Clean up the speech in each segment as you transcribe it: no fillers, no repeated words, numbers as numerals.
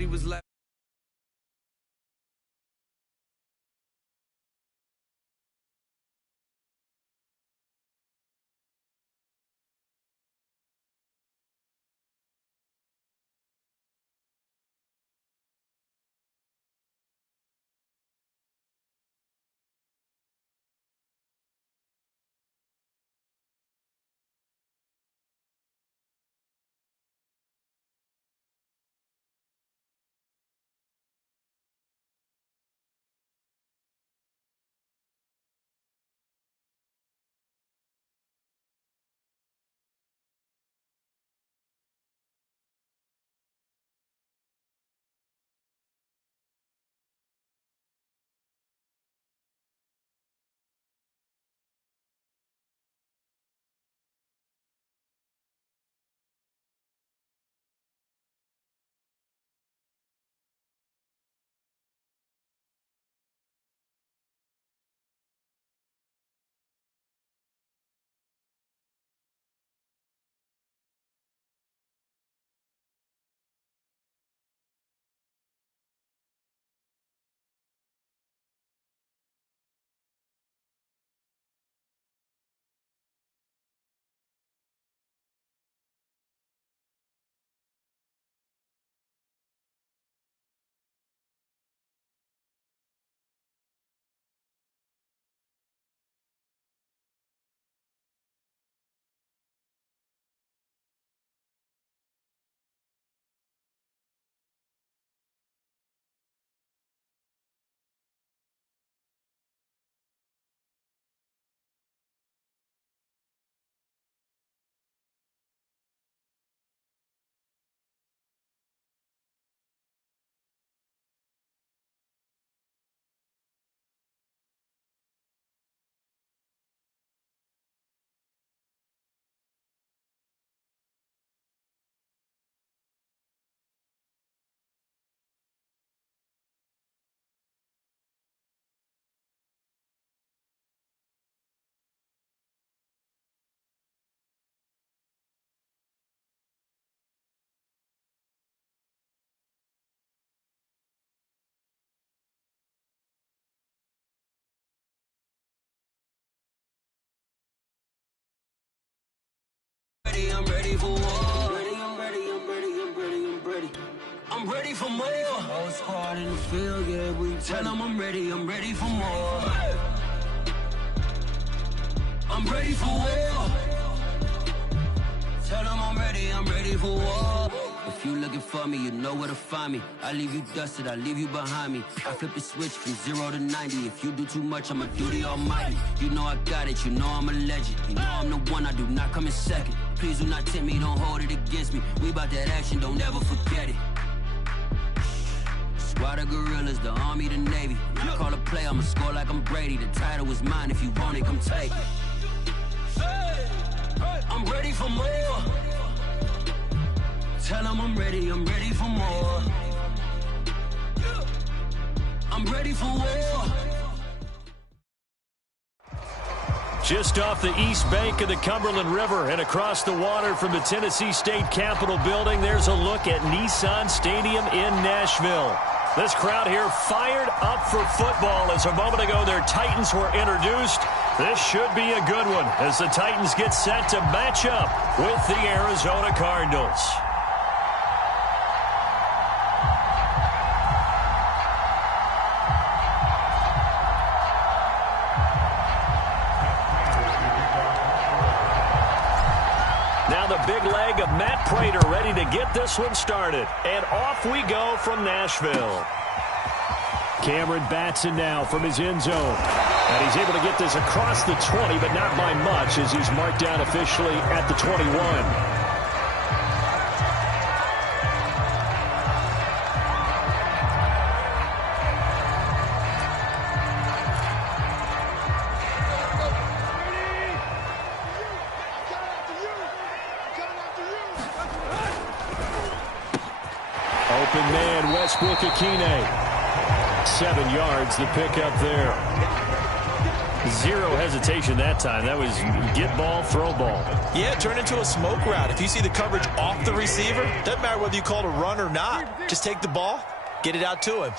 He was like, I'm ready for war. I'm ready for more. I was hard in the field, yeah, we tell them I'm ready for more. I'm ready for war. Tell them I'm ready for war. If you looking for me, you know where to find me. I leave you dusted, I leave you behind me. I flip the switch from 0 to 90. If you do too much, I'ma do the almighty. You know I got it, you know I'm a legend. You know I'm the one, I do not come in second. Please do not tempt me, don't hold it against me. We about that action, don't ever forget it. Squad of gorillas, the army, the navy. When I call a play, I'ma score like I'm Brady. The title is mine, if you want it, come take it. I'm ready for more. Tell them I'm ready for more. I'm ready for war. Just off the east bank of the Cumberland River and across the water from the Tennessee State Capitol building, there's a look at Nissan Stadium in Nashville. This crowd here fired up for football as a moment ago their Titans were introduced. This should be a good one as the Titans get set to match up with the Arizona Cardinals. Big leg of Matt Prater ready to get this one started. And off we go from Nashville. Cameron Batson now from his end zone. And he's able to get this across the 20, but not by much as he's marked down officially at the 21. Open man, Westbrook Akine. 7 yards, the pickup there. Zero hesitation that time. That was get ball, throw ball. Yeah, turn into a smoke route. If you see the coverage off the receiver, doesn't matter whether you call it a run or not. Just take the ball, get it out to him.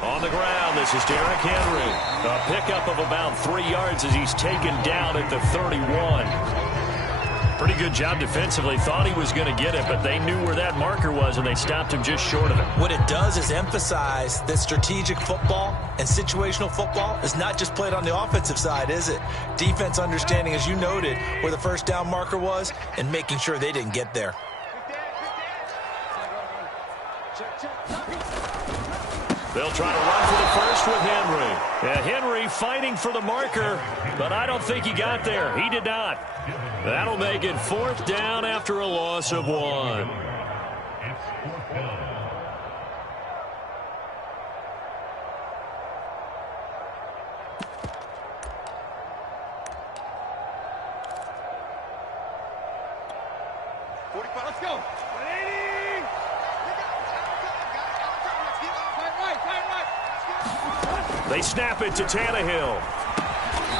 On the ground, this is Derrick Henry. A pickup of about 3 yards as he's taken down at the 31. Pretty good job defensively. Thought he was going to get it, but they knew where that marker was, and they stopped him just short of it. What it does is emphasize that strategic football and situational football is not just played on the offensive side, is it? Defense understanding, as you noted, where the first down marker was and making sure they didn't get there. They'll try to run for the first with Henry. Yeah, Henry fighting for the marker, but I don't think he got there. He did not. That'll make it 4th down after a loss of 1. Let's go. They snap it to Tannehill.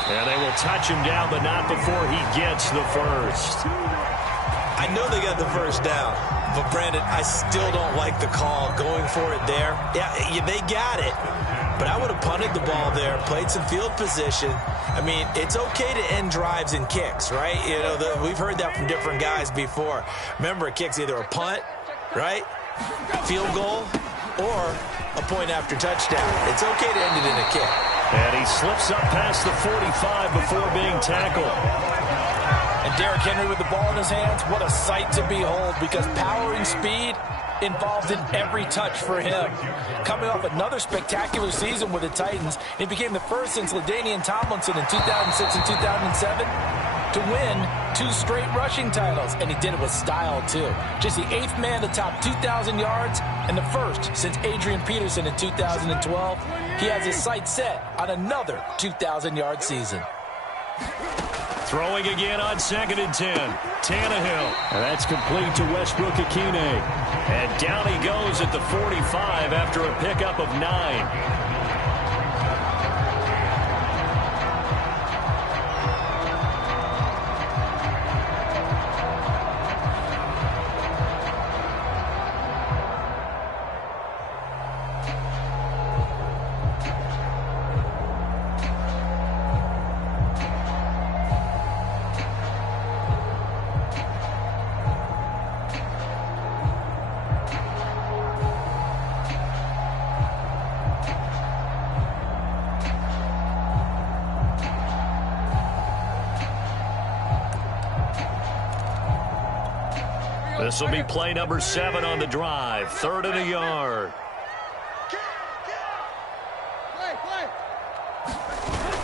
And they will touch him down, but not before he gets the first. I know they got the first down, but Brandon, I still don't like the call going for it there. Yeah, they got it, but I would have punted the ball there, played some field position. I mean, it's okay to end drives and kicks, right? You know, we've heard that from different guys before. Remember, a kick's either a punt, right, field goal, or a point after touchdown. It's okay to end it in a kick. And he slips up past the 45 before being tackled. And Derrick Henry with the ball in his hands, what a sight to behold, because power and speed involved in every touch for him. Coming off another spectacular season with the Titans, he became the first since LaDainian Tomlinson in 2006 and 2007 to win 2 straight rushing titles, and he did it with style too. Just the 8th man to top 2,000 yards and the first since Adrian Peterson in 2012. He has his sights set on another 2,000-yard season. Throwing again on 2nd and 10. Tannehill. And that's complete to Westbrook-Akine. And down he goes at the 45 after a pickup of 9. This will be play number 7 on the drive. 3rd and a yard.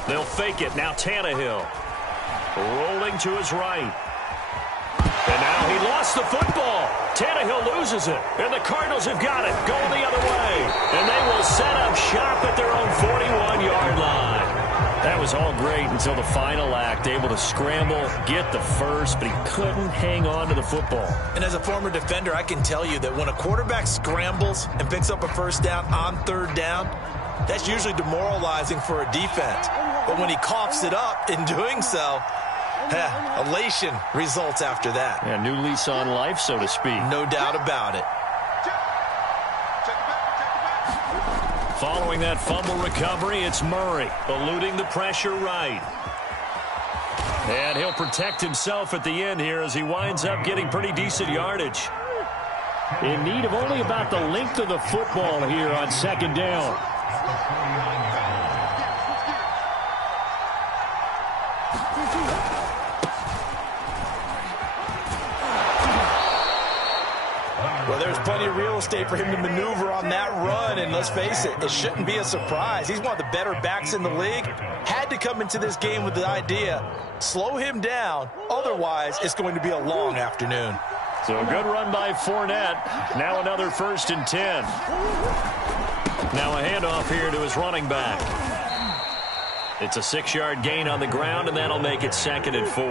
They'll fake it. Now Tannehill. Rolling to his right. And now he lost the football. Tannehill loses it. And the Cardinals have got it. Going the other way. And they will set up shop at their own 41-yard line. That was all great until the final act, able to scramble, get the first, but he couldn't hang on to the football. And as a former defender, I can tell you that when a quarterback scrambles and picks up a first down on 3rd down, that's usually demoralizing for a defense. But when he coughs it up in doing so, elation results after that. Yeah, new lease on life, so to speak. No doubt about it. Following that fumble recovery, it's Murray, eluding the pressure right. And he'll protect himself at the end here as he winds up getting pretty decent yardage. In need of only about the length of the football here on 2nd down. Well, there's plenty of real estate for him to maneuver on that run, and let's face it, it shouldn't be a surprise. He's one of the better backs in the league. Had to come into this game with the idea, slow him down, otherwise it's going to be a long afternoon. So a good run by Fournette. Now another 1st and 10. Now a handoff here to his running back. It's a 6-yard gain on the ground, and that'll make it 2nd and 4.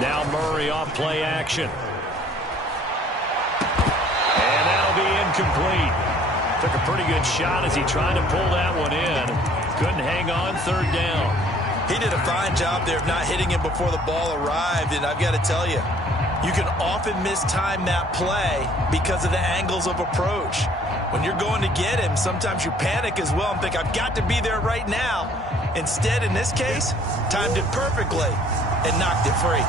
Now Murray off play action. And that'll be incomplete. Took a pretty good shot as he tried to pull that one in. Couldn't hang on, 3rd down. He did a fine job there of not hitting him before the ball arrived, and I've got to tell you, you can often mistime that play because of the angles of approach. When you're going to get him, sometimes you panic as well and think, I've got to be there right now. Instead, in this case, timed it perfectly and knocked it free.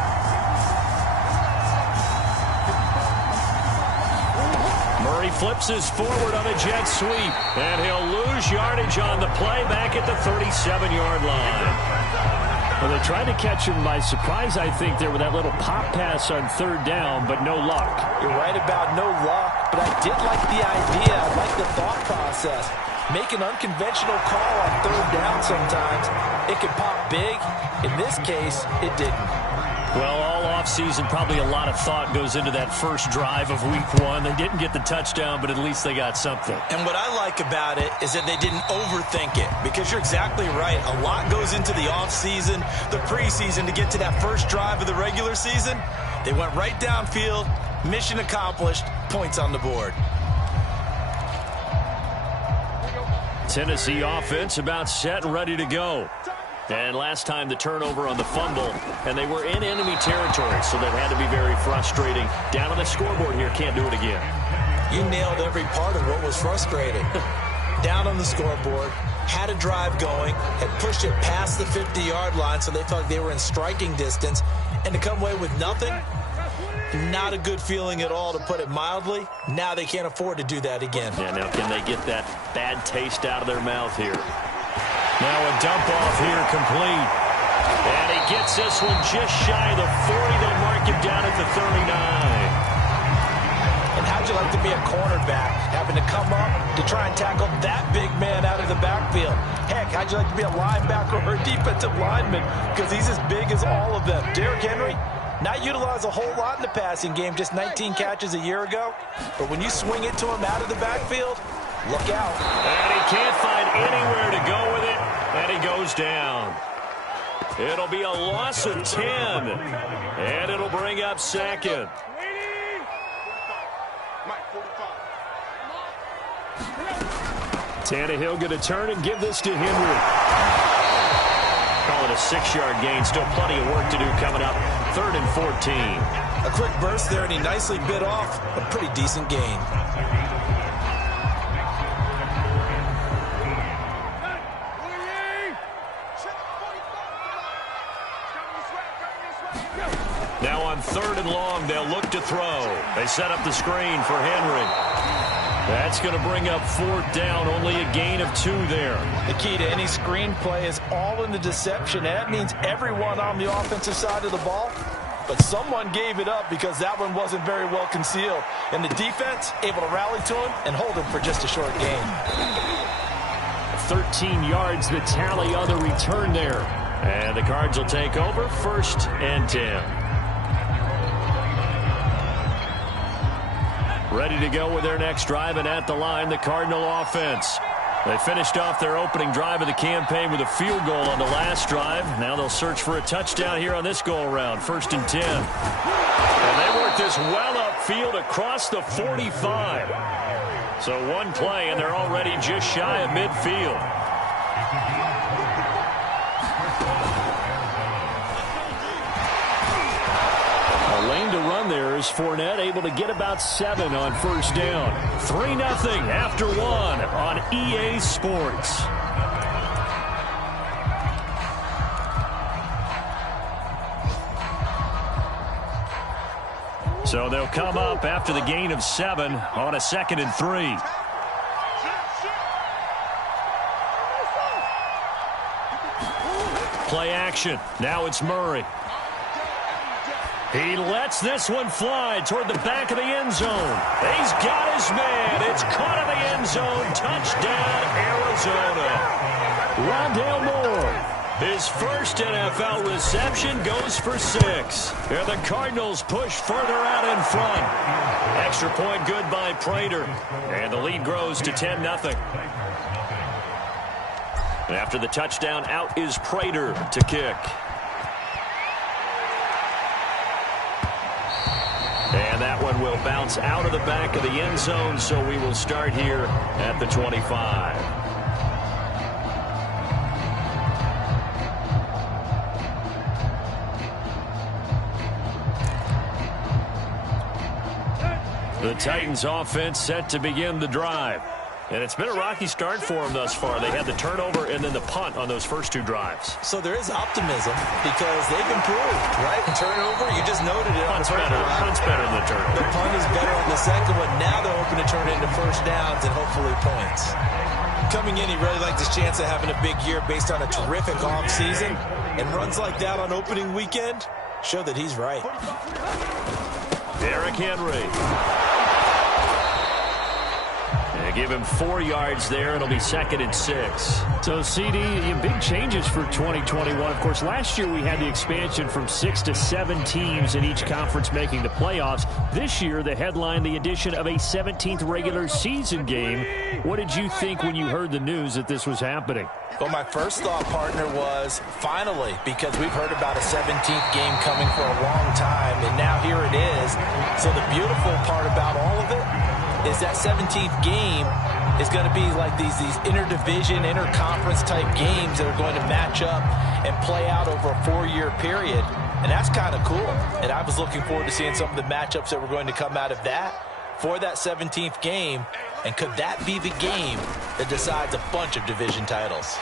Murray flips his forward on a jet sweep, and he'll lose yardage on the play back at the 37-yard line. Well, they tried to catch him by surprise, I think, there with that little pop pass on 3rd down, but no luck. You're right about no luck, but I did like the idea. I like the thought process. Make an unconventional call on 3rd down sometimes. It can pop big. In this case, it didn't. Well, all offseason, probably a lot of thought goes into that first drive of week 1. They didn't get the touchdown, but at least they got something. And what I like about it is that they didn't overthink it, because you're exactly right. A lot goes into the offseason, the preseason, to get to that first drive of the regular season. They went right downfield, mission accomplished, points on the board. Tennessee offense about set and ready to go. And last time the turnover on the fumble, and they were in enemy territory, so that had to be very frustrating. Down on the scoreboard here, can't do it again. You nailed every part of what was frustrating. Down on the scoreboard, had a drive going, had pushed it past the 50-yard line, so they felt they were in striking distance, and to come away with nothing, not a good feeling at all, to put it mildly. Now they can't afford to do that again. Yeah, now can they get that bad taste out of their mouth here? Now a dump off here, complete. And he gets this one just shy of the 40. They'll mark him down at the 39. And how'd you like to be a cornerback, having to come up to try and tackle that big man out of the backfield? Heck, how'd you like to be a linebacker or a defensive lineman? Because he's as big as all of them. Derrick Henry, not utilized a whole lot in the passing game, just 19 catches a year ago. But when you swing it to him out of the backfield, look out. And he can't find anywhere to go with it, and he goes down. It'll be a loss of 10, and it'll bring up 2nd. Tannehill going to turn and give this to Henry. Call it a 6-yard gain. Still plenty of work to do coming up. 3rd and 14. A quick burst there, and he nicely bit off a pretty decent gain. Now on 3rd and long, they'll look to throw. They set up the screen for Henry. That's going to bring up 4th down, only a gain of 2 there. The key to any screen play is all in the deception. That means everyone on the offensive side of the ball, but someone gave it up because that one wasn't very well concealed. And the defense able to rally to him and hold him for just a short gain. 13 yards, the tally on the return there. And the Cards will take over, 1st and 10. Ready to go with their next drive, and at the line, the Cardinal offense. They finished off their opening drive of the campaign with a field goal on the last drive. Now they'll search for a touchdown here on this go-around, 1st and 10. And they work this well upfield across the 45. So one play, and they're already just shy of midfield. Lane to run there is Fournette, able to get about 7 on 1st down. 3-0 after 1 on EA Sports. So they'll come up after the gain of 7 on a 2nd and 3. Play action. Now it's Murray. He lets this one fly toward the back of the end zone. He's got his man. It's caught in the end zone. Touchdown, Arizona. Rondale Moore His first NFL reception goes for 6. And the Cardinals push further out in front. Extra point good by Prater. And the lead grows to 10-0. After the touchdown, out is Prater to kick. And that one will bounce out of the back of the end zone, so we will start here at the 25. The Titans offense set to begin the drive. And it's been a rocky start for them thus far. They had the turnover and then the punt on those first 2 drives. So there is optimism because they've improved, right? Turnover, you just noted it. Punt's better than the turnover. The punt is better on the second one. Now they're hoping to turn it into first downs and hopefully points. Coming in, he really likes his chance of having a big year based on a terrific offseason. And runs like that on opening weekend show that he's right. Derrick Henry. They give him 4 yards there. It'll be 2nd and 6. So, CD, big changes for 2021. Of course, last year we had the expansion from 6 to 7 teams in each conference making the playoffs. This year, the headline, the addition of a 17th regular season game. What did you think when you heard the news that this was happening? Well, my first thought, partner, was finally, because we've heard about a 17th game coming for a long time, and now here it is. So the beautiful part about all of it is that 17th game is going to be like these interdivision, interconference type games that are going to match up and play out over a 4-year period. And that's kind of cool. And I was looking forward to seeing some of the matchups that were going to come out of that for that 17th game. And could that be the game that decides a bunch of division titles?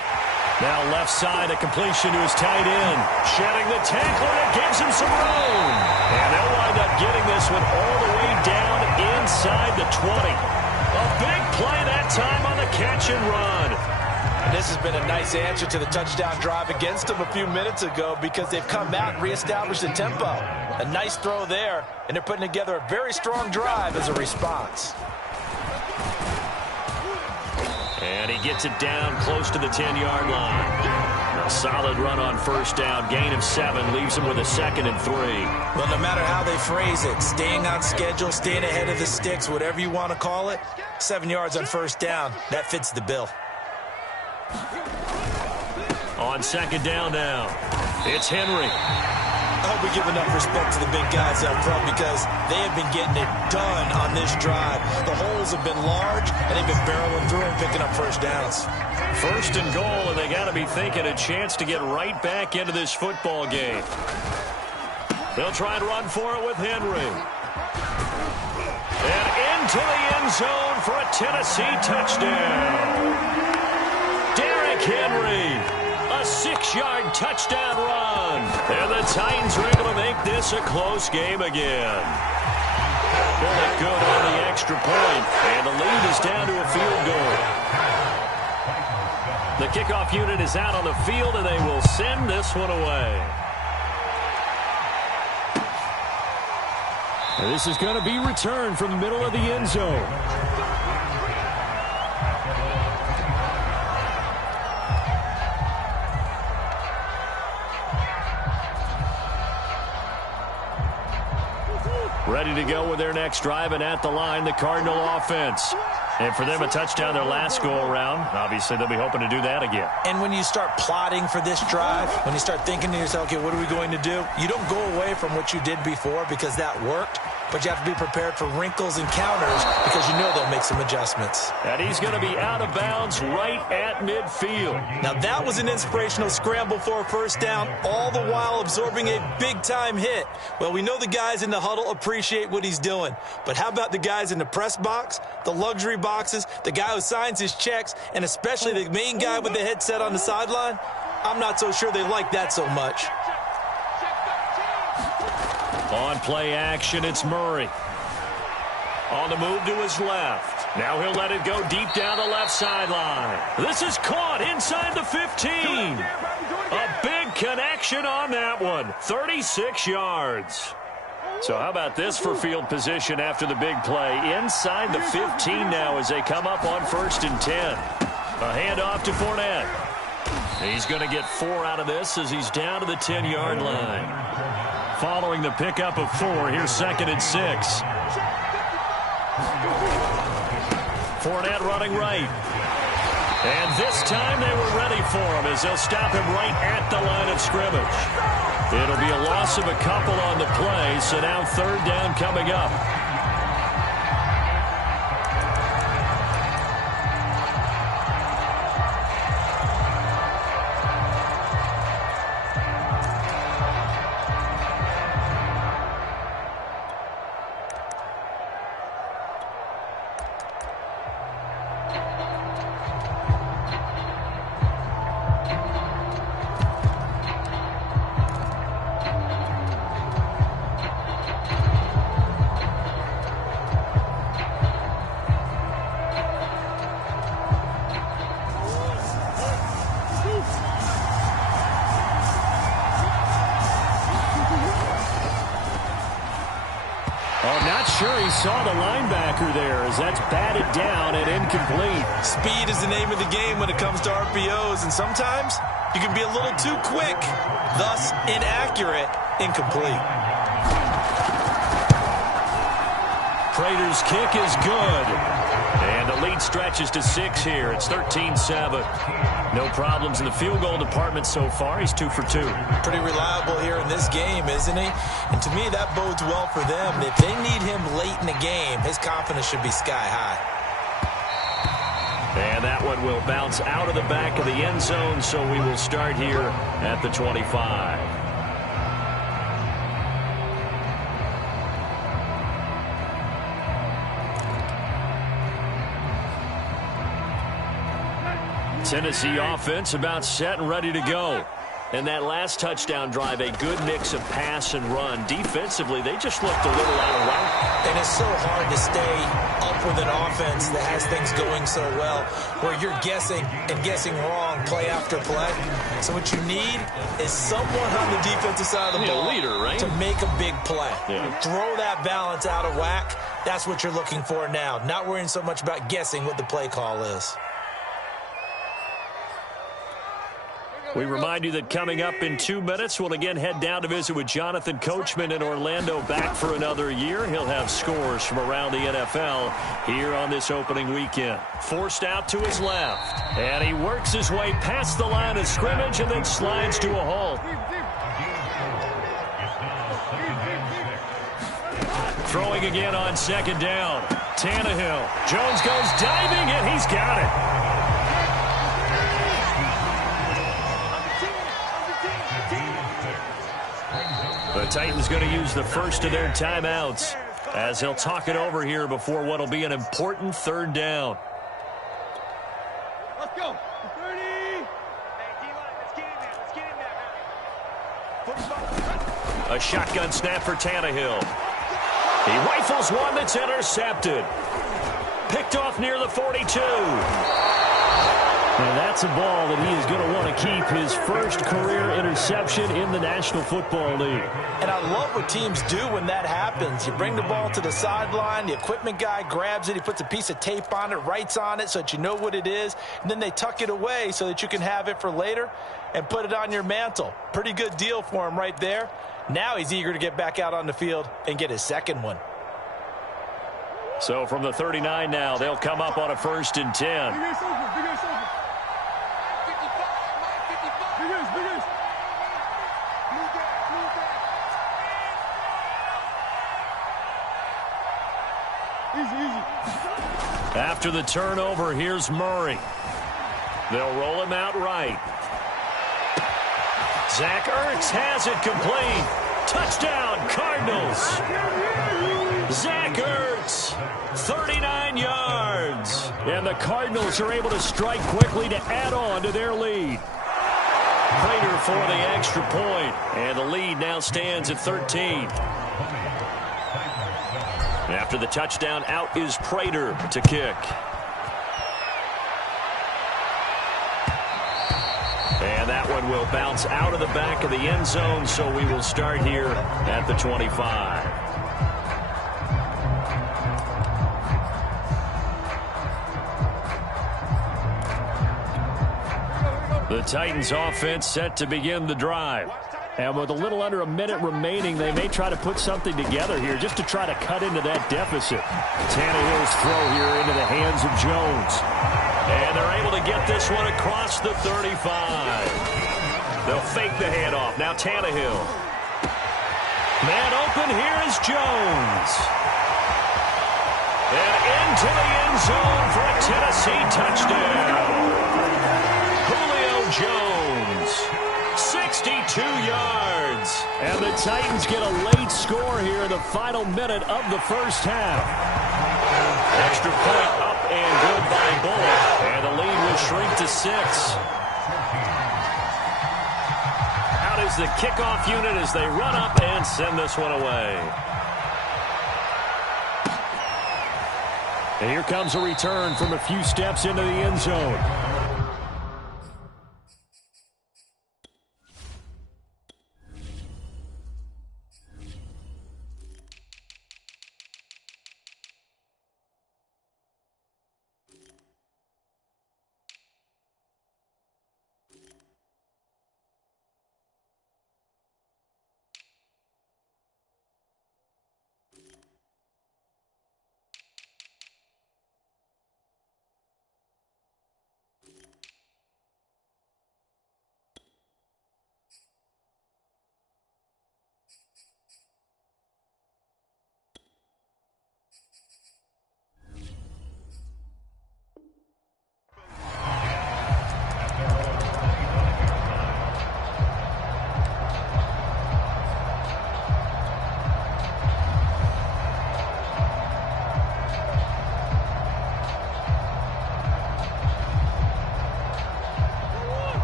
Now left side, a completion to his tight end. Shedding the tackle, and it gives him some room. And they'll wind up getting this one all the way down inside the 20. A big play that time on the catch and run. And this has been a nice answer to the touchdown drive against them a few minutes ago because they've come out and reestablished the tempo. A nice throw there, and they're putting together a very strong drive as a response. And he gets it down close to the 10-yard line. A solid run on first down. Gain of 7 leaves him with a 2nd and 3. Well, no matter how they phrase it, staying on schedule, staying ahead of the sticks, whatever you want to call it, 7 yards on first down, that fits the bill. On 2nd down now, it's Henry. I hope we give enough respect to the big guys up front because they have been getting it done on this drive. The holes have been large, and they've been barreling through and picking up first downs. 1st and goal, and they got to be thinking a chance to get right back into this football game. They'll try and run for it with Henry. And into the end zone for a Tennessee touchdown. Derrick Henry, a 6-yard touchdown run. And the Titans are able to make this a close game again. Bullet good on the extra point, and the lead is down to a field goal. The kickoff unit is out on the field, and they will send this one away. And this is going to be returned from the middle of the end zone. Ready to go with their next drive, and at the line, the Cardinal offense. And for them, a touchdown their last go-around. Obviously, they'll be hoping to do that again. And when you start plotting for this drive, when you start thinking to yourself, okay, what are we going to do? You don't go away from what you did before because that worked, but you have to be prepared for wrinkles and counters because you know they'll make some adjustments. And he's going to be out of bounds right at midfield. Now, that was an inspirational scramble for a first down, all the while absorbing a big-time hit. Well, we know the guys in the huddle appreciate what he's doing, but how about the guys in the press box, the luxury boxes, the guy who signs his checks, and especially the main guy with the headset on the sideline? I'm not so sure they like that so much. On play action, it's Murray. On the move to his left. Now he'll let it go deep down the left sideline. This is caught inside the 15. A big connection on that one. 36 yards. So how about this for field position after the big play? Inside the 15 now as they come up on 1st and 10. A handoff to Fournette. He's going to get 4 out of this as he's down to the 10-yard line. Following the pickup of 4, here's 2nd and 6. Fournette running right. And this time they were ready for him as they'll stop him right at the line of scrimmage. It'll be a loss of a couple on the play, so now 3rd down coming up. Sure, he saw the linebacker there as that's batted down and incomplete. Speed is the name of the game when it comes to RPOs, and sometimes you can be a little too quick, thus inaccurate, incomplete. Prater's kick is good. And the lead stretches to 6 here. It's 13-7. No problems in the field goal department so far. He's 2 for 2. Pretty reliable here in this game, isn't he? And to me, that bodes well for them. If they need him late in the game, his confidence should be sky high. And that one will bounce out of the back of the end zone, so we will start here at the 25. Tennessee offense about set and ready to go. And that last touchdown drive, a good mix of pass and run. Defensively, they just looked a little out of whack. And it's so hard to stay up with an offense that has things going so well, where you're guessing and guessing wrong play after play. So what you need is someone on the defensive side of the ball leader, right? to make a big play. Yeah. Throw that balance out of whack. That's what you're looking for now. Not worrying so much about guessing what the play call is. We remind you that coming up in 2 minutes, we'll again head down to visit with Jonathan Coachman in Orlando, back for another year. He'll have scores from around the NFL here on this opening weekend. Forced out to his left, and he works his way past the line of scrimmage and then slides to a halt. Throwing again on 2nd down. Tannehill. Jones goes diving, and he's got it. The Titans going to use the first of their timeouts as he'll talk it over here before what will be an important 3rd down. Let's go. 30. Hey, D-line, let's get in there. A shotgun snap for Tannehill. He rifles one that's intercepted. Picked off near the 42. And that's a ball that he is going to want to keep, his first career interception in the National Football League. And I love what teams do when that happens. You bring the ball to the sideline, the equipment guy grabs it, he puts a piece of tape on it, writes on it so that you know what it is, and then they tuck it away so that you can have it for later and put it on your mantle. Pretty good deal for him right there. Now he's eager to get back out on the field and get his 2nd one. So from the 39 now, they'll come up on a 1st and 10. After the turnover, here's Murray. They'll roll him out right. Zach Ertz has it complete. Touchdown, Cardinals. Zach Ertz, 39 yards. And the Cardinals are able to strike quickly to add on to their lead. Prater for the extra point, and the lead now stands at 13. After the touchdown, out is Prater to kick. And that one will bounce out of the back of the end zone, so we will start here at the 25. The Titans offense set to begin the drive. And with a little under a minute remaining, they may try to put something together here just to try to cut into that deficit. Tannehill's throw here into the hands of Jones. And they're able to get this one across the 35. They'll fake the handoff. Now Tannehill. Man open, here is Jones. And into the end zone for a Tennessee touchdown. Jones, 62 yards. And the Titans get a late score here in the final minute of the first half. Extra point up and good by Bull. And the lead will shrink to 6. Out is the kickoff unit as they run up and send this one away. And here comes a return from a few steps into the end zone.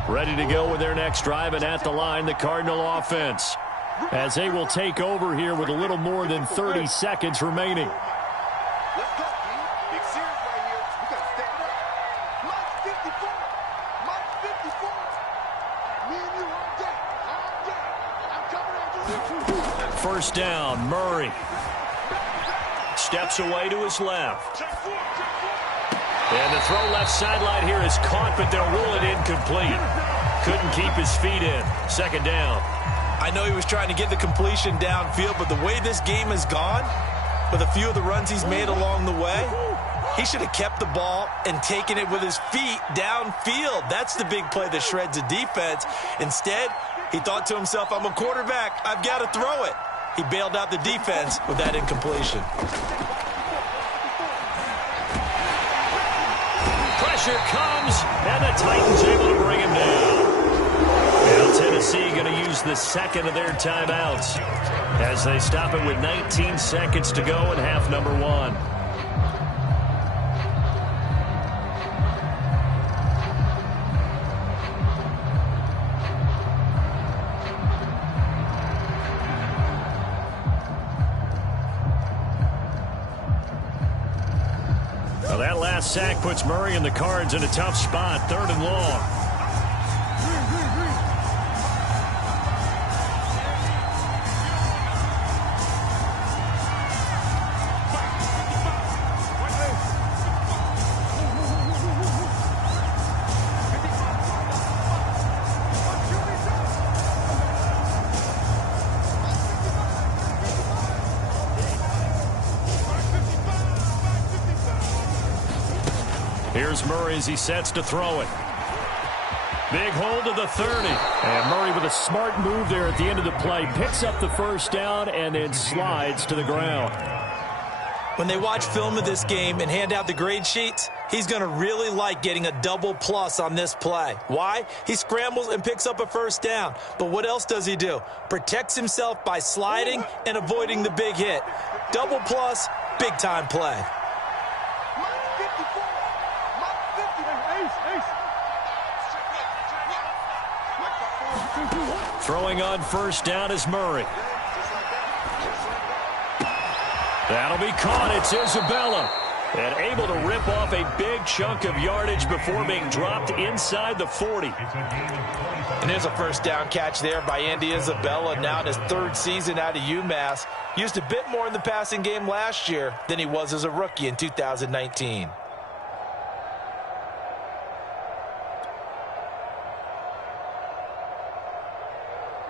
Ready to go with their next drive, and at the line, the Cardinal offense. As they will take over here with a little more than 30 seconds remaining. Let's go, P. Big series right here. We got to stay right. Mike 54. Mike 54. Me and you on deck. On deck. I'm coming after you. First down, Murray. Steps away to his left. And the throw left sideline here is caught, but they'll rule it incomplete. Couldn't keep his feet in. Second down. I know he was trying to get the completion downfield, but the way this game has gone, with a few of the runs he's made along the way, he should have kept the ball and taken it with his feet downfield. That's the big play that shreds a defense. Instead, he thought to himself, I'm a quarterback. I've got to throw it. He bailed out the defense with that incompletion. Pressure comes, and the Titans able to bring him down. Now Tennessee going to use the second of their timeouts as they stop it with 19 seconds to go in half number 1. Well, that last sack puts Murray and the Cards in a tough spot, 3rd and long. Here's Murray as he sets to throw it. Big hold to the 30. And Murray with a smart move there at the end of the play. Picks up the first down and then slides to the ground. When they watch film of this game and hand out the grade sheets, he's going to really like getting a double plus on this play. Why? He scrambles and picks up a first down. But what else does he do? Protects himself by sliding and avoiding the big hit. Double plus, big time play. Throwing on first down is Murray. That'll be caught. It's Isabella. And able to rip off a big chunk of yardage before being dropped inside the 40. And there's a first down catch there by Andy Isabella, now in his 3rd season out of UMass. Used a bit more in the passing game last year than he was as a rookie in 2019.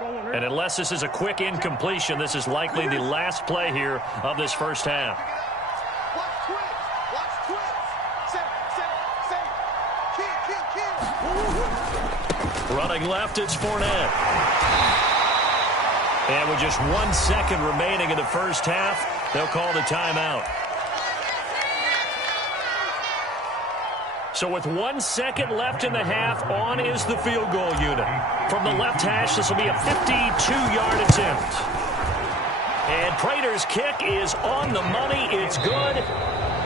And unless this is a quick incompletion, this is likely the last play here of this first half. Watch twins. Watch twins. Kid. Running left, it's Fournette. And with just 1 second remaining in the first half, they'll call the timeout. So with 1 second left in the half, on is the field goal unit. From the left hash, this will be a 52-yard attempt. And Prater's kick is on the money. It's good.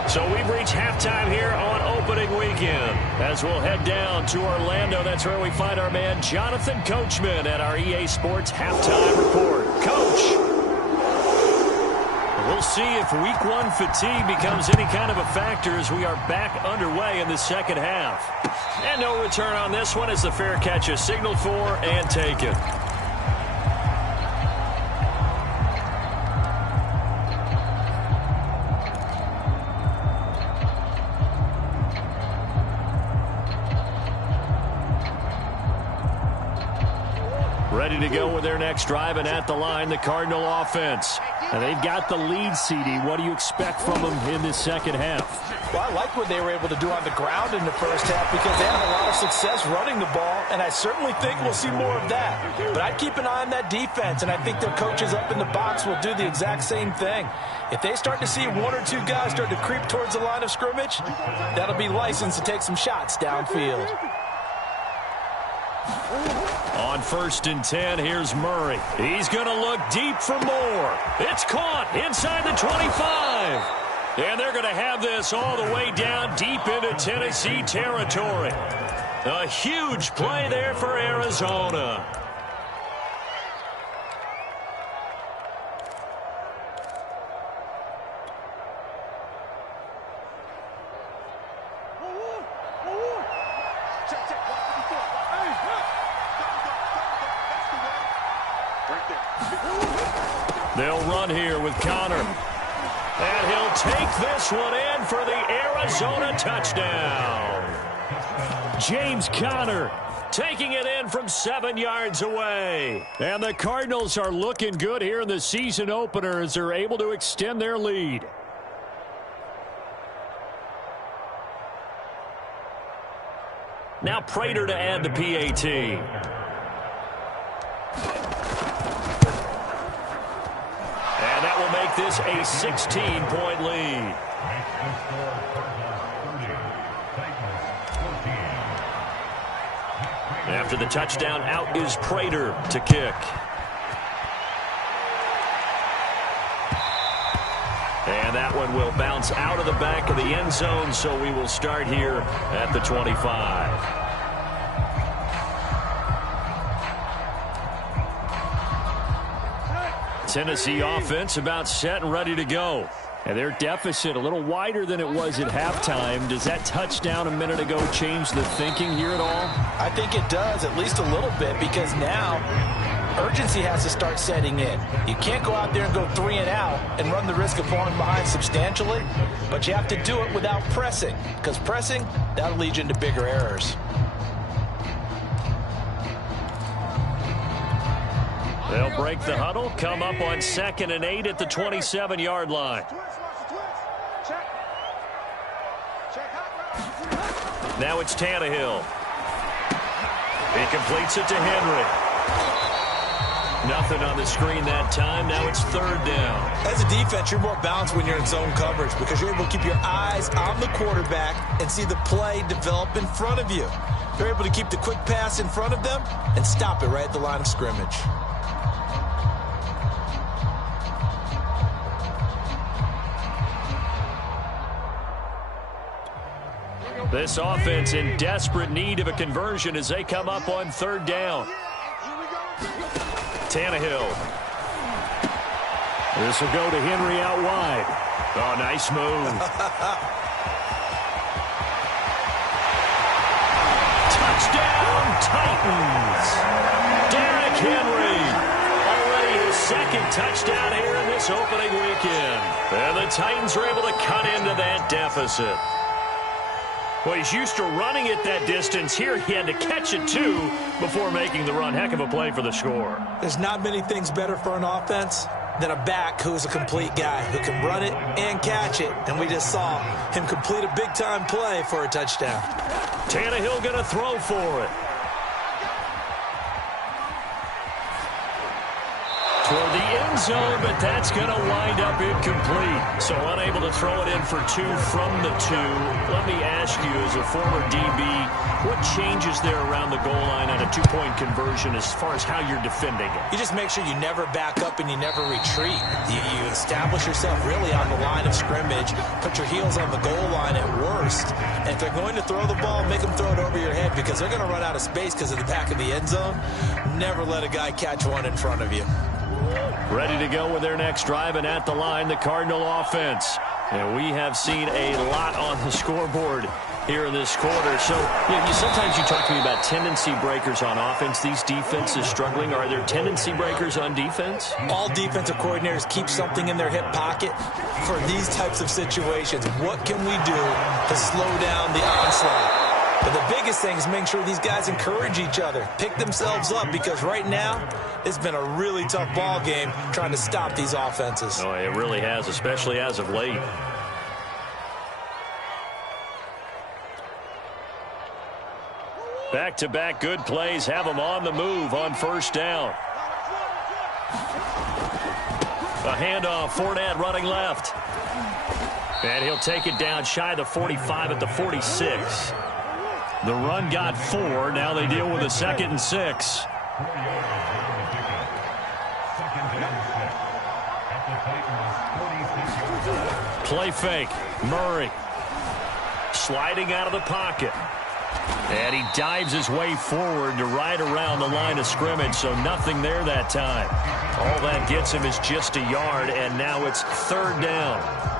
So we've reached halftime here on opening weekend. As we'll head down to Orlando, that's where we find our man Jonathan Coachman at our EA Sports Halftime Report. Coach, we'll see if week one fatigue becomes any kind of a factor as we are back underway in the second half. And no return on this one as the fair catch is signaled for and taken. Ready to go with their next drive, and at the line, the Cardinal offense. And they've got the lead, CD. What do you expect from them in this second half? Well, I like what they were able to do on the ground in the first half because they had a lot of success running the ball, and I certainly think we'll see more of that. But I'd keep an eye on that defense, and I think their coaches up in the box will do the exact same thing. If they start to see one or two guys start to creep towards the line of scrimmage, that'll be licensed to take some shots downfield. On 1st and 10, here's Murray. He's going to look deep for more. It's caught inside the 25. And they're going to have this all the way down deep into Tennessee territory. A huge play there for Arizona. They'll run here with Connor. And he'll take this one in for the Arizona touchdown. James Conner taking it in from 7 yards away. And the Cardinals are looking good here in the season opener as they're able to extend their lead. Now Prater to add the PAT. Will make this a 16-point lead. After the touchdown, out is Prater to kick. And that one will bounce out of the back of the end zone, so we will start here at the 25. Tennessee offense about set and ready to go. And their deficit a little wider than it was at halftime. Does that touchdown a minute ago change the thinking here at all? I think it does, at least a little bit, because now urgency has to start setting in. You can't go out there and go 3 and out and run the risk of falling behind substantially, but you have to do it without pressing, because pressing, that'll lead you into bigger errors. They'll break the huddle, come up on 2nd and 8 at the 27-yard line. Now it's Tannehill. He completes it to Henry. Nothing on the screen that time. Now it's 3rd down. As a defense, you're more balanced when you're in zone coverage because you're able to keep your eyes on the quarterback and see the play develop in front of you. You're able to keep the quick pass in front of them and stop it right at the line of scrimmage. This offense in desperate need of a conversion as they come up on 3rd down. Tannehill. This will go to Henry out wide. Oh, nice move. Touchdown, Titans. Derrick Henry. Already his 2nd touchdown here in this opening weekend. And the Titans are able to cut into that deficit. Well, he's used to running it that distance. Here he had to catch it, too, before making the run. Heck of a play for the score. There's not many things better for an offense than a back who's a complete guy, who can run it and catch it. And we just saw him complete a big-time play for a touchdown. Tannehill going to throw for it. Toward the end zone, but that's going to wind up incomplete. So unable to throw it in for 2 from the 2. Let me ask you, as a former DB, what changes there around the goal line on a 2-point conversion as far as how you're defending it? You just make sure you never back up and you never retreat. You establish yourself really on the line of scrimmage, put your heels on the goal line at worst. And if they're going to throw the ball, make them throw it over your head because they're going to run out of space because of the back of the end zone. Never let a guy catch one in front of you. Ready to go with their next drive, and at the line, the Cardinal offense. And we have seen a lot on the scoreboard here in this quarter. So, sometimes you talk to me about tendency breakers on offense. These defenses struggling. Are there tendency breakers on defense? All defensive coordinators keep something in their hip pocket for these types of situations. What can we do to slow down the onslaught? But the biggest thing is making sure these guys encourage each other, pick themselves up, because right now it's been a really tough ball game trying to stop these offenses. Oh, it really has, especially as of late. Back-to-back good plays have them on the move on first down. A handoff, Fournette running left. And he'll take it down shy of the 45 at the 46. The run got 4. Now they deal with a 2nd and 6. Play fake. Murray sliding out of the pocket. And he dives his way forward to right around the line of scrimmage, so nothing there that time. All that gets him is just a yard, and now it's 3rd down.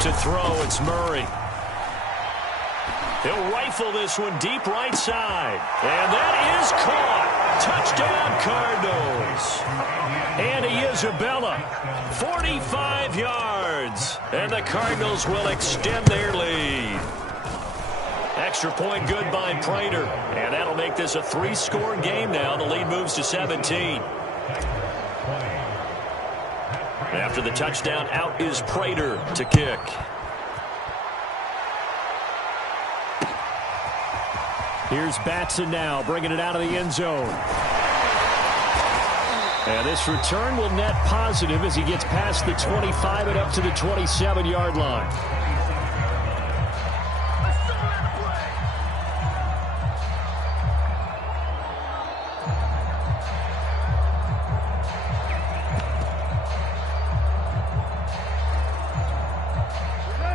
To throw, it's Murray. He'll rifle this one deep right side. And that is caught. Touchdown, Cardinals. Andy Isabella, 45 yards. And the Cardinals will extend their lead. Extra point good by Prater. And that'll make this a 3-score game now. The lead moves to 17. After the touchdown, out is Prater to kick. Here's Batson now, bringing it out of the end zone. And this return will net positive as he gets past the 25 and up to the 27-yard line.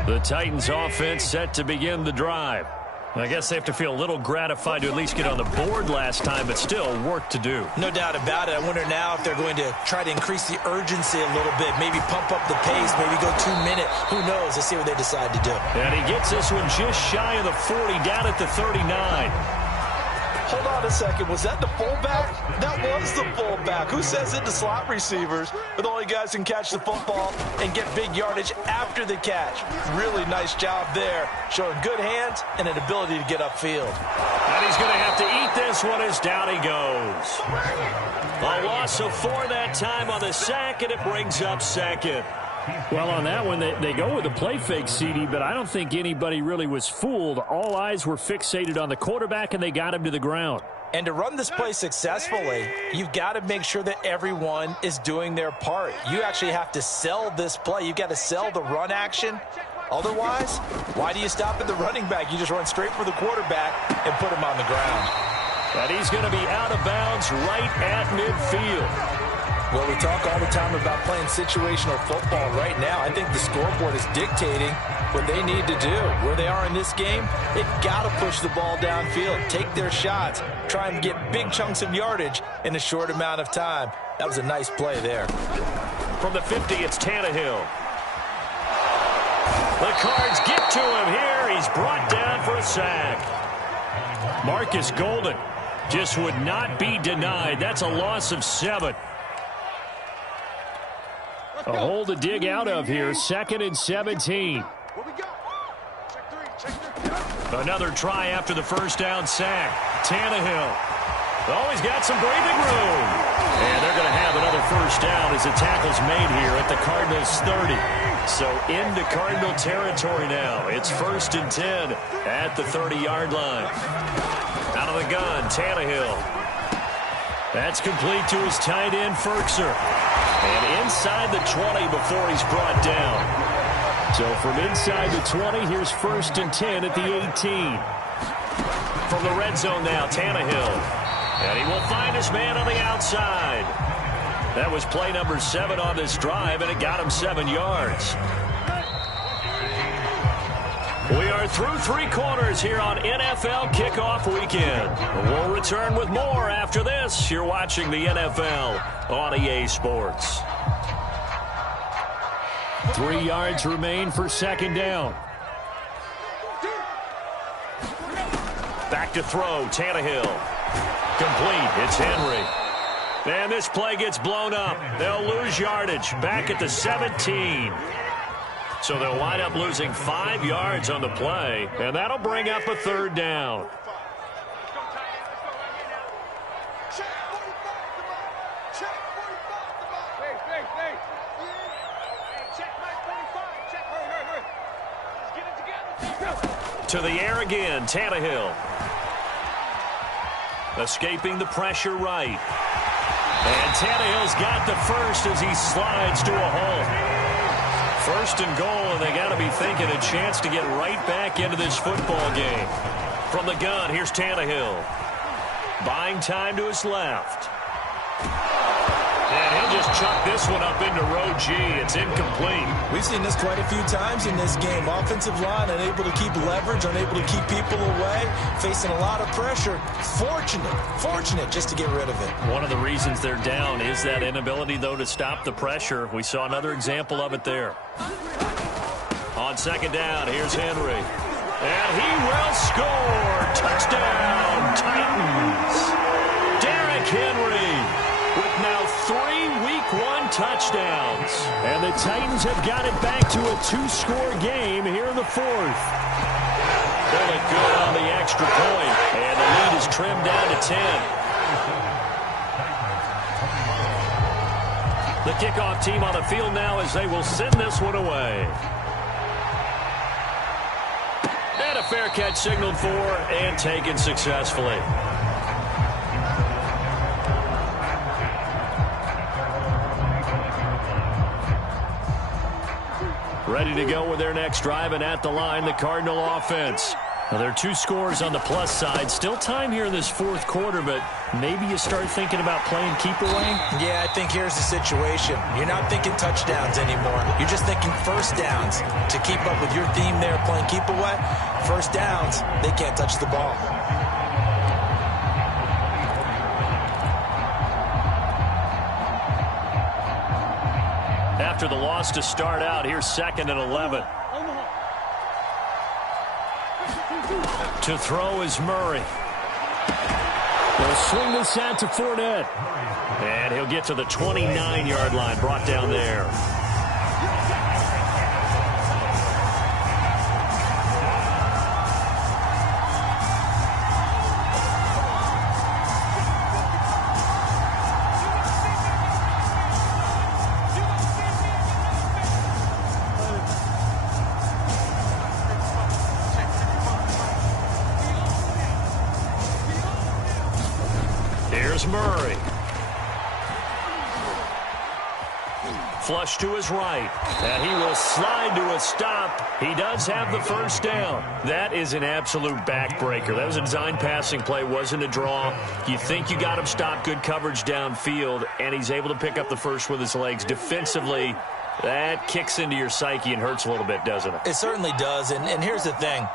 The Titans offense set to begin the drive. I guess they have to feel a little gratified to at least get on the board last time, but still work to do. No doubt about it. I wonder now if they're going to try to increase the urgency a little bit, maybe pump up the pace, maybe go 2-minute. Who knows? Let's see what they decide to do. And he gets this one just shy of the 40, down at the 39. Hold on a second. Was that the fullback? That was the fullback. Who says it to slot receivers? But the only guys who can catch the football and get big yardage after the catch. Really nice job there. Showing good hands and an ability to get upfield. And he's going to have to eat this one as down he goes. A loss of 4 that time on the sack, and it brings up 2nd. Well, on that one, they go with the play fake, CD, but I don't think anybody really was fooled. All eyes were fixated on the quarterback, and they got him to the ground. And to run this play successfully, you've got to make sure that everyone is doing their part. You actually have to sell this play. You've got to sell the run action. Otherwise, why do you stop at the running back? You just run straight for the quarterback and put him on the ground. And he's going to be out of bounds right at midfield. Well, we talk all the time about playing situational football. Right now, I think the scoreboard is dictating what they need to do. Where they are in this game, they've got to push the ball downfield, take their shots, try and get big chunks of yardage in a short amount of time. That was a nice play there. From the 50, it's Tannehill. The Cards get to him here. He's brought down for a sack. Marcus Golden just would not be denied. That's a loss of 7. A hole to dig out of here. 2nd and 17. Another try after the first down sack. Tannehill. Oh, he's got some breathing room. And they're going to have another first down as the tackle's made here at the Cardinals' 30. So into Cardinal territory now. It's 1st and 10 at the 30-yard line. Out of the gun, Tannehill. That's complete to his tight end, Ferkser. And inside the 20 before he's brought down. So from inside the 20, here's 1st and 10 at the 18. From the red zone now, Tannehill. And he will find his man on the outside. That was play number 7 on this drive, and it got him 7 yards. We are through 3 quarters here on NFL Kickoff Weekend. We'll return with more after this. You're watching the NFL on EA Sports. 3 yards remain for 2nd down. Back to throw, Tannehill. Complete, it's Henry. And this play gets blown up. They'll lose yardage back at the 17. So they'll wind up losing 5 yards on the play, and that'll bring up a 3rd down. To the air again, Tannehill. Escaping the pressure right. And Tannehill's got the first as he slides to a hole. 1st and goal, and they got to be thinking a chance to get right back into this football game. From the gun, here's Tannehill. Buying time to his left. And he'll just chuck this one up into row G. It's incomplete. We've seen this quite a few times in this game. Offensive line unable to keep leverage, unable to keep people away, facing a lot of pressure. Fortunate just to get rid of it. One of the reasons they're down is that inability, though, to stop the pressure. We saw another example of it there. On 2nd down, here's Henry. And he will score. Touchdown, Titans. Derrick Henry with now 3 Week 1 touchdowns. And the Titans have got it back to a 2-score game here in the 4th. Pull it good on the extra point. And the lead is trimmed down to 10. The kickoff team on the field now as they will send this one away. And a fair catch signaled for and taken successfully. Ready to go with their next drive, and at the line, the Cardinal offense. Now, there are 2 scores on the plus side. Still time here in this 4th quarter, but maybe you start thinking about playing keep away? Yeah, I think here's the situation. You're not thinking touchdowns anymore. You're just thinking first downs. To keep up with your theme there, playing keep away, first downs, they can't touch the ball. After the loss to start out, here's 2nd and 11. To throw is Murray. They'll swing this out to Fournette. And he'll get to the 29-yard line, brought down there. Murray. Flush to his right. And he will slide to a stop. He does have the first down. That is an absolute backbreaker. That was a design passing play, wasn't a draw. You think you got him stopped, good coverage downfield, and he's able to pick up the first with his legs. Defensively, that kicks into your psyche and hurts a little bit, doesn't it? It certainly does. And here's the thing.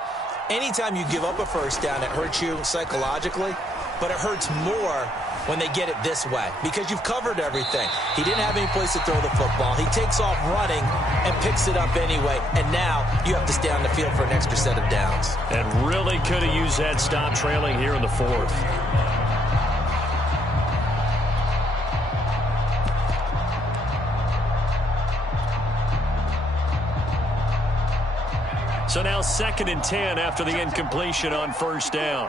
Anytime you give up a first down, it hurts you psychologically. but it hurts more when they get it this way because you've covered everything. He didn't have any place to throw the football. He takes off running and picks it up anyway, and now you have to stay on the field for an extra set of downs. And really could have used that stop trailing here in the fourth. So now 2nd and 10 after the incompletion on first down.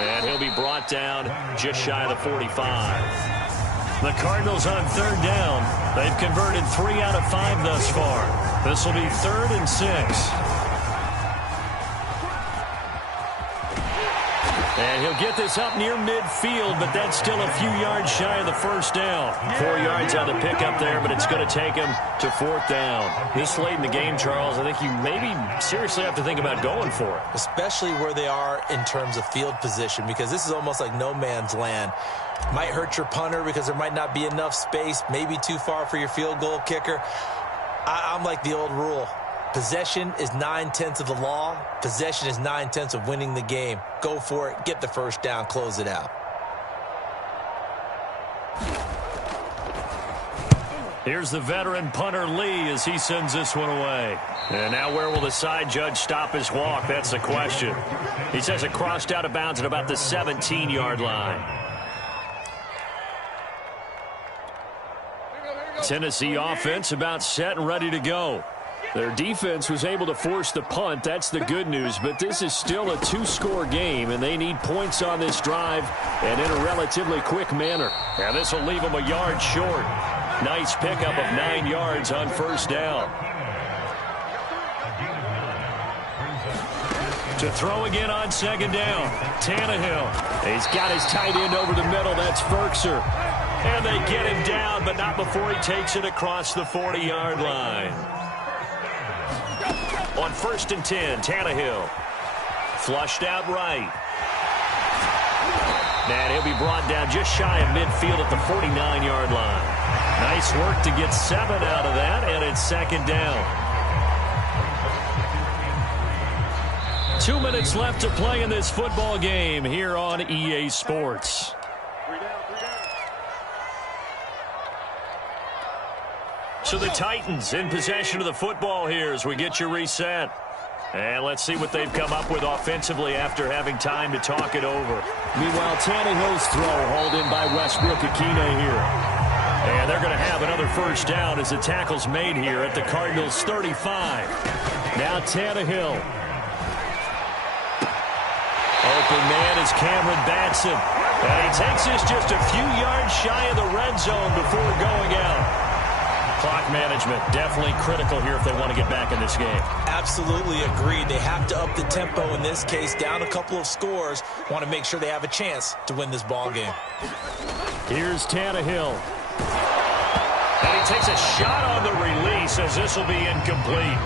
And he'll be brought down just shy of the 45. The Cardinals on 3rd down. They've converted 3 out of 5 thus far. This will be 3rd and 6. And he'll get this up near midfield, but that's still a few yards shy of the first down. 4 yards on the pickup there, but it's going to take him to 4th down. This late in the game, Charles, I think you maybe seriously have to think about going for it. Especially where they are in terms of field position, because this is almost like no man's land. Might hurt your punter because there might not be enough space, maybe too far for your field goal kicker. I'm like the old rule. Possession is 9/10 of the law. Possession is 9/10 of winning the game. Go for it. Get the first down. Close it out. Here's the veteran punter Lee as he sends this one away. And now where will the side judge stop his walk? That's the question. He says it crossed out of bounds at about the 17-yard line. Tennessee offense about set and ready to go. Their defense was able to force the punt. That's the good news. But this is still a 2-score game, and they need points on this drive and in a relatively quick manner. And this will leave them a yard short. Nice pickup of 9 yards on first down. To throw again on 2nd down. Tannehill. He's got his tight end over the middle. That's Ferkser. And they get him down, but not before he takes it across the 40-yard line. On 1st and 10, Tannehill. Flushed out right. And he'll be brought down just shy of midfield at the 49-yard line. Nice work to get 7 out of that, and it's 2nd down. 2 minutes left to play in this football game here on EA Sports. So the Titans in possession of the football here as we get you reset. And let's see what they've come up with offensively after having time to talk it over. Meanwhile, Tannehill's throw hauled in by Westbrook-Akine here. And they're going to have another first down as the tackle's made here at the Cardinals' 35. Now Tannehill. Open man is Cameron Batson. And he takes this just a few yards shy of the red zone before going out. Clock management definitely critical here if they want to get back in this game. Absolutely agreed. They have to up the tempo in this case, down a couple of scores. Want to make sure they have a chance to win this ball game. Here's Tannehill. And he takes a shot on the release as this will be incomplete.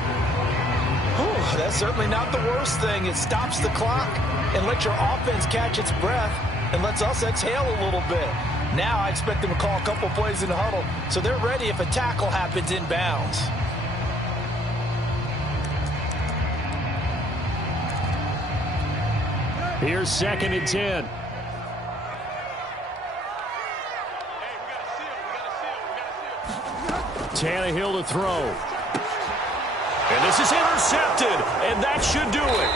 Whew, that's certainly not the worst thing. It stops the clock and lets your offense catch its breath and lets us exhale a little bit. Now I expect them to call a couple plays in the huddle, so they're ready if a tackle happens inbounds. Here's 2nd and 10. Tannehill to throw. And this is intercepted, and that should do it.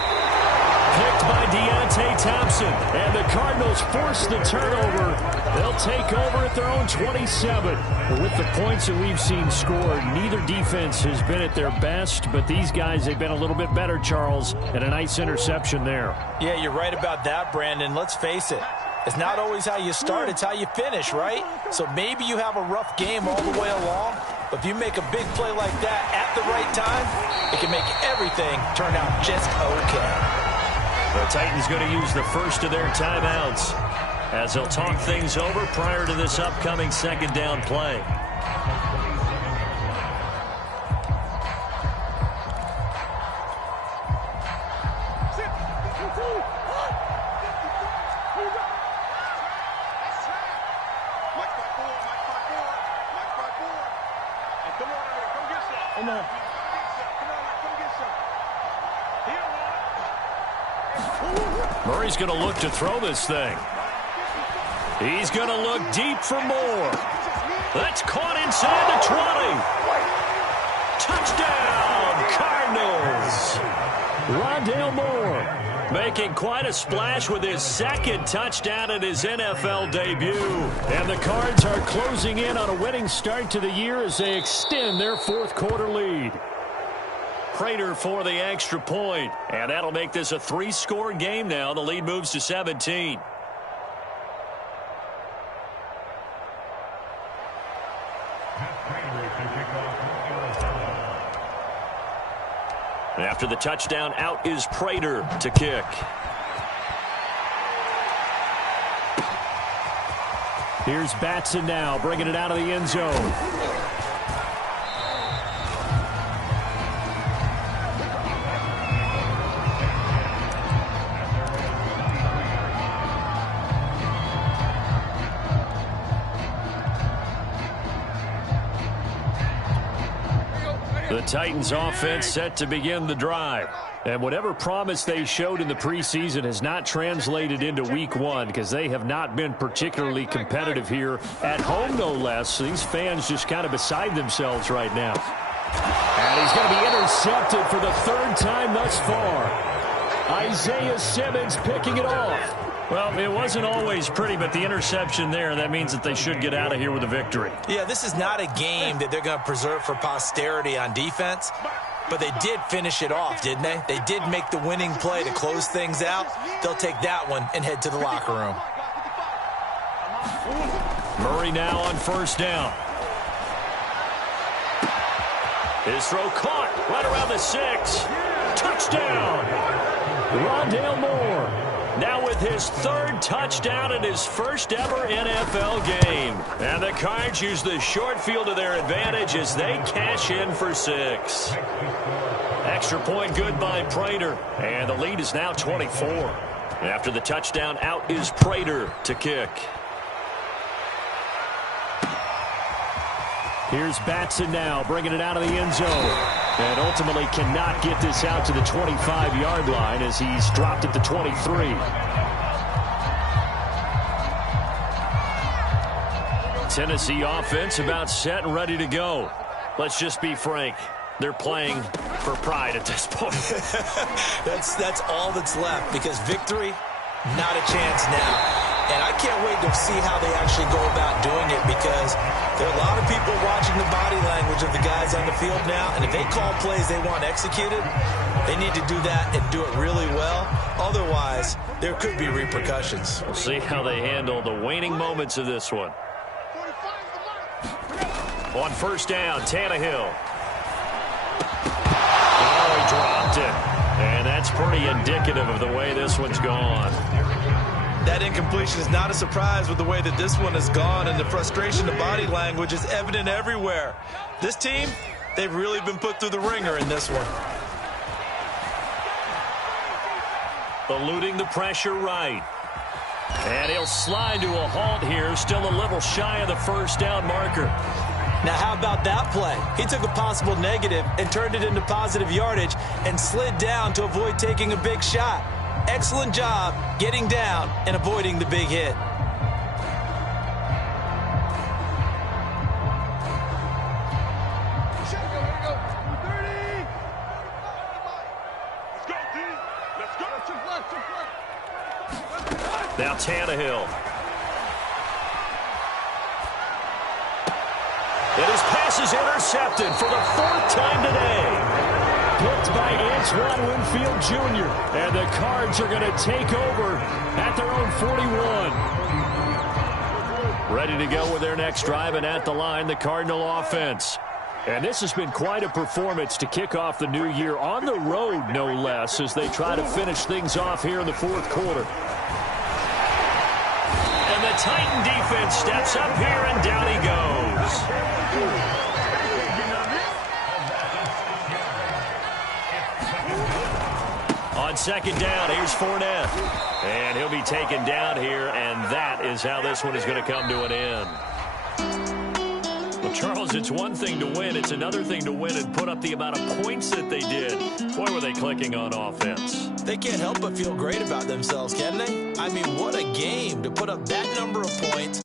Picked by Deontay Thompson, and the Cardinals force the turnover. They'll take over at their own 27. With the points that we've seen scored, neither defense has been at their best, but these guys, they've been a little bit better, Charles, and a nice interception there. Yeah, you're right about that, Brandon. Let's face it. It's not always how you start, it's how you finish, right? So maybe you have a rough game all the way along, but if you make a big play like that at the right time, it can make everything turn out just okay. The Titans going to use the first of their timeouts as they'll talk things over prior to this upcoming 2nd down play. Murray's going to look to throw this thing. He's going to look deep for more. That's caught inside the 20. Touchdown, Cardinals. Rondale Moore making quite a splash with his second touchdown in his NFL debut. And the Cards are closing in on a winning start to the year as they extend their fourth quarter lead. Prater for the extra point, and that'll make this a 3-score game now. The lead moves to 17. After the touchdown, out is Prater to kick. Here's Batson now, bringing it out of the end zone. The Titans offense set to begin the drive. And whatever promise they showed in the preseason has not translated into week one because they have not been particularly competitive here at home, no less. These fans just kind of beside themselves right now. And he's going to be intercepted for the third time thus far. Isaiah Simmons picking it off. Well, it wasn't always pretty, but the interception there, that means that they should get out of here with a victory. Yeah, this is not a game that they're going to preserve for posterity on defense, but they did finish it off, didn't they? They did make the winning play to close things out. They'll take that one and head to the locker room. Murray now on first down. His throw caught right around the 6. Touchdown! Rondale Moore. Now with his third touchdown in his first ever NFL game. And the Cards use the short field to their advantage as they cash in for 6. Extra point good by Prater. And the lead is now 24. After the touchdown, out is Prater to kick. Here's Batson now, bringing it out of the end zone. And ultimately cannot get this out to the 25-yard line as he's dropped at the 23. Tennessee offense about set and ready to go. Let's just be frank. They're playing for pride at this point. That's all that's left because victory, not a chance now. And I can't wait to see how they actually go about doing it because there are a lot of people watching the body language of the guys on the field now. And if they call plays they want executed, they need to do that and do it really well. Otherwise, there could be repercussions. We'll see how they handle the waning moments of this one. On first down, Tannehill. Oh, he dropped it. And that's pretty indicative of the way this one's gone. That incompletion is not a surprise with the way that this one has gone, and the frustration of body language is evident everywhere. This team, they've really been put through the ringer in this one. Eluding the pressure right. And he'll slide to a halt here, still a little shy of the first down marker. Now, how about that play? He took a possible negative and turned it into positive yardage and slid down to avoid taking a big shot. Excellent job getting down and avoiding the big hit. Now Tannehill. And his pass is intercepted for the 4th time today. Picked by Antoine Winfield Jr. And the Cards are going to take over at their own 41. Ready to go with their next drive, and at the line, the Cardinal offense. And this has been quite a performance to kick off the new year on the road, no less, as they try to finish things off here in the 4th quarter. And the Titan defense steps up here, and down he goes. On second down, here's Fournette. And he'll be taken down here, and that is how this one is going to come to an end. The Charles, it's one thing to win. It's another thing to win and put up the amount of points that they did. Boy, were they clicking on offense. They can't help but feel great about themselves, can they? I mean, what a game to put up that number of points.